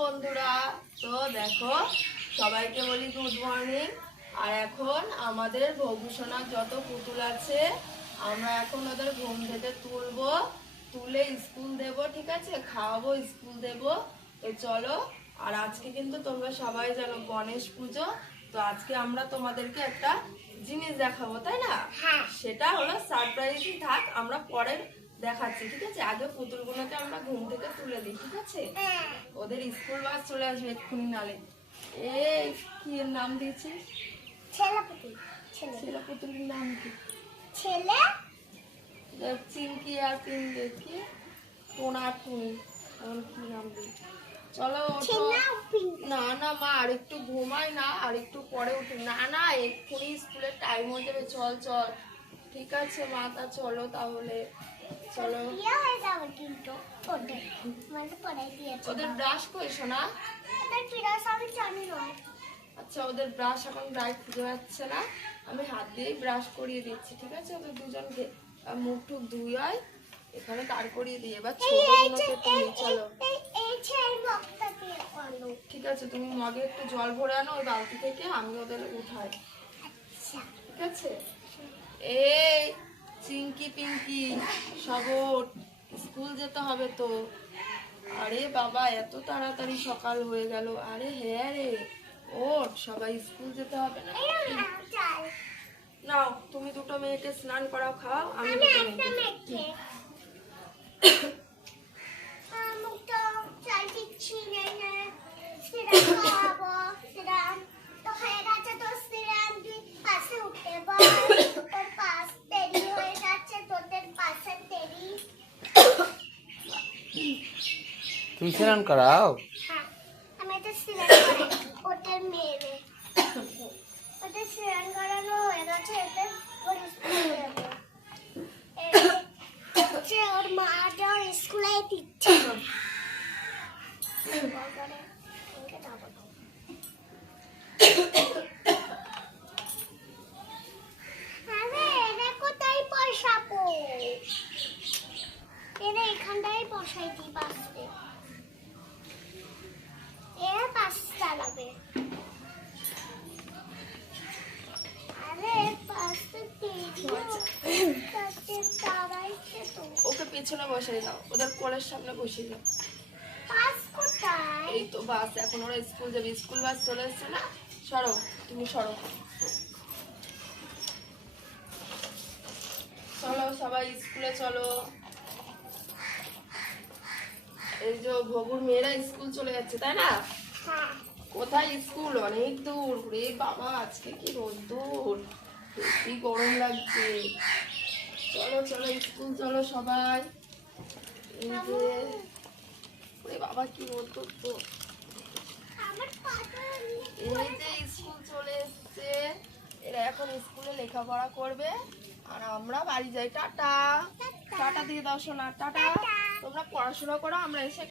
বন্ধুরা, তো দেখো সবাইকে বলি গুড মর্নিং। আর এখন আমাদের ভবিষ্যৎ যত পুতুল আছে আমরা এখন ওদের ঘুম থেকে তুলবো, তুলে স্কুল দেব, ঠিক আছে, খাওয়াবো, স্কুল দেব। তো চলো। আর আজকে কিন্তু তোমরা সবাই জানো গণেশ পুজো, তো আজকে আমরা তোমাদেরকে একটা জিনিস দেখাবো, তাই না? সেটা হলো সারপ্রাইজই থাক, আমরা পরে দেখাচ্ছি, ঠিক আছে। আগে পুতুলগুলোকে আমরা ঘুম থেকে তুলে দিই, ঠিক আছে। ওদের স্কুল বাস চলে আসবে এক্ষুনি, নালে এই কি এর নাম দিয়েছিস? ছেলে পুতুল। ছেলে পুতুলের নাম কি? ছেলে চিঙ্কি আর পিঙ্কি, টোনা টুনি, এমন কি নাম দিই। চলো ওঠো। না না মা, আর একটু ঘুমাই না, আর একটু পরে উঠি। না না, এক্ষুনি স্কুলের টাইম হয়ে যাবে, চল চল। ঠিক আছে মা, তা চলো তাহলে। চলো। বিয়ে হয়ে যাবে কিন্তু ওদের মানে পড়াই দিয়েছে। ওদের ব্রাশ কই সোনা? ওদের পিরাস আমি জানি না। আচ্ছা, ওদের ব্রাশ এখন ব্রাইট খুঁজে যাচ্ছে না, আমি হাত দিয়েই ব্রাশ করিয়ে দিচ্ছি, ঠিক আছে। ওদের দুজনকে মুখ টুক ধুই এখানে দাঁড় করিয়ে দিই। এবার ছোটগুলোকে তুমি চলো। এই ছেলে মগটা দিয়ে করলো। ঠিক আছে, তুমি মগে একটু জল ভরে আনো ওই বালতি থেকে, আমি ওদের উঠাই, আচ্ছা ঠিক আছে। এই চিঙ্কি পিঙ্কি সব ওঠ, স্কুল যেতে হবে তো। আরে বাবা, এত তাড়াতাড়ি সকাল হয়ে গেল। আরে হ্যাঁ রে, ওঠ, সবাই স্কুল যেতে হবে না। চাল নাও, তুমি দুটো মেয়েকে স্নান করাও, খাওয়াও, আমি আমি দুটো একটা মেয়েকে। মেখে মুখটা চাল দিচ্ছি না সিরাম খাওয়াবো। সিরাম তো হয়ে গেছে, তো সিরাম তুই পাশে উঠতে বল। তোর পাশ দেরি হয়ে যাচ্ছে, তোদের পাশে দেরি। তুমি স্নান করাও? হ্যাঁ, আমি তো সিরাম করাই ওদের মেরে। ওদের সিরাম করানো হয়ে গেছে, এতে ওর স্কুলে যাবে। ওর মাটা স্কুলে দিচ্ছে। আরে এরা কোথায় বসাবো? এরা এখানটাই বসাই দিই পাশে। এরা পাশ চালাবে। আরে পাশে তারাইছে তো। ওকে পেছনে বসিয়ে দাও, ওদের কোলের সামনে বসিয়ে দাও। পাশ কোথায়? এই তো বাস, এখন ওরা স্কুল যাবে, স্কুল বাস চলে এসছে না। সরো, তুমি সরো। চলো সবাই স্কুলে চলো। এই যে ভবুর মেয়েরা স্কুল চলে যাচ্ছে, তাই না? হ্যাঁ। কোথায় স্কুল? অনেক দূর রে বাবা, আজকে কি রোদ্দুর, কি গরম লাগছে। চলো চলো স্কুল চলো সবাই। এই যে ওরে বাবা, কি রোদ্দুর তো। আমার পাটা এই যে স্কুল চলে এসছে, এরা এখন স্কুলে লেখাপড়া করবে আর আমরা বাড়ি যাই। টাটা। টাটা দিয়ে দাও সোনা, টাটা। তোমরা পড়াশোনা করো, আমরা এসে